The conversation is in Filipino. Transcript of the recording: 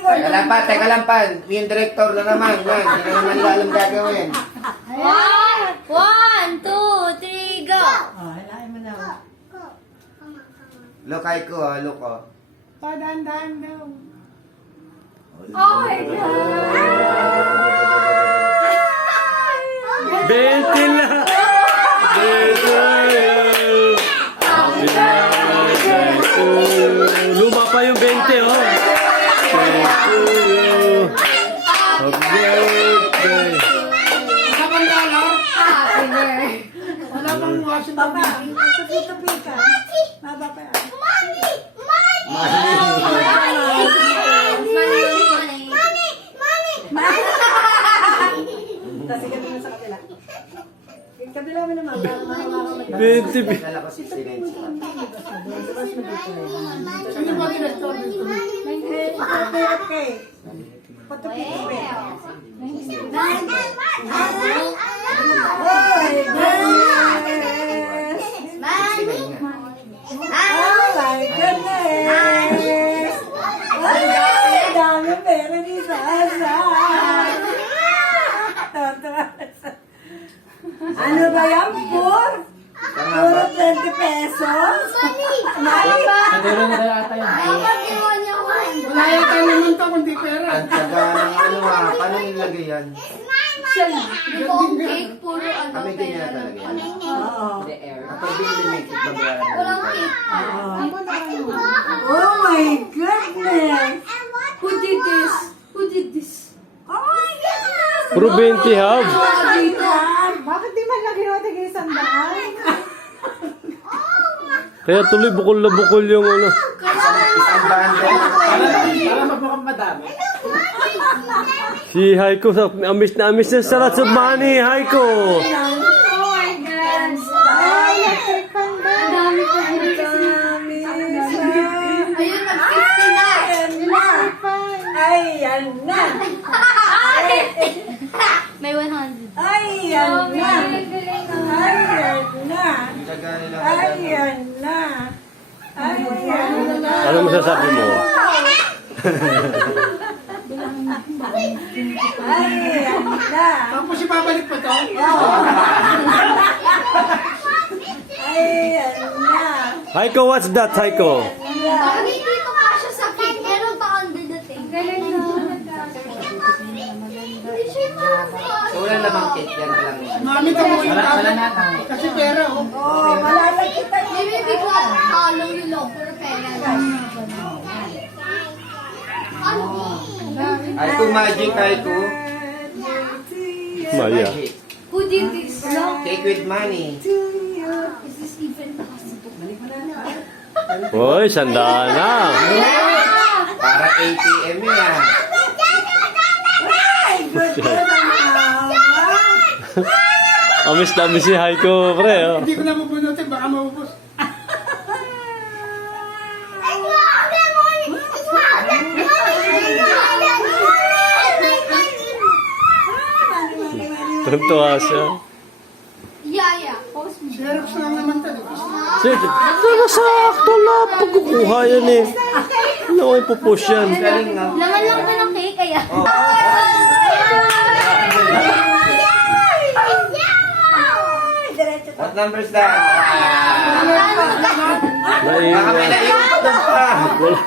Teka lang pa. Yung director na naman. Yan. Hindi na naman nila alam gagawin. 1, 2, 3, go! Halain mo na. Look, Aiko, look, oh. Dahan-dahan daw. Oh my God! 20 lang! 20! Luma pa yung 20, oh! Happy birthday! Happy birthday! Wala bang washing machine? Tupi-tupi ka. Baba pa yan. Tapos ikaw naman sa kabila. Yung kabila mo naman. 20! Dala ko si Silence. Sino ba director dito? Okay. Patupi-tupi. Oy, goodness! Oh my goodness! Ay, dami pera ni Sasa! Ano ba yan? Puro 20 pesos? Mali! Meron na yata yan. Wala yan tayo naman to kundi pera. Ang taga ng ano ah. Paano nilagay yan? Siya na. Yung cake, puro ano, Kami ganyan pera. talaga yan. Oo. Kapag binili babayaran mo. Walang cake. Oh my goodness! Who did this? Who did this? Oh my goodness! Puro 20 hab! Bakit di man lang ginawa kayo sandaan? Kaya tuloy bukol na bukol yung ano. Isang bundle. Para magmukhang madami. Si Haiko, amis na amis na sa lots of money, Haiko! Oh my God! Ang dami ko dito. Ayun, nag-50 na. Ayan na! May 100. Ayan Oh, na! may galing naman. Ayan na! Ang taga nila. Ayan na! Ayan na! Ano masasabi mo? Ayan na! Tapos ibabalik pa to? Ayan na! Haiko, what's that, Haiko? Bakit hindi ko kasya sa cake? Meron pa kang dadating. Galing na. Hindi siya makakasya. So wala namang cake yan lang. Mami ka mo yung Wala na. kasi pera oh. Oh, malalagay tayo. Maybe because halong yung loob for pera. Aiko magic, Aiko. Maya. Magic. Who did this? Cake with money. Is this even possible? Hoy, sandaan na! Para ATM yan. Amis na amis si Haiko, pre. Oh. Hindi ko na mabunutin, baka maubos. Tuntua siya. Yeah. Post me. Xerox lang naman to. Sige, sakto lang. Pagkukuha yan eh. Ano ko ipupush yan? Galing nga. Laman lang ba ng cake kaya? What number is that? Naiwan. Baka may naiwan pa doon pa. Wala.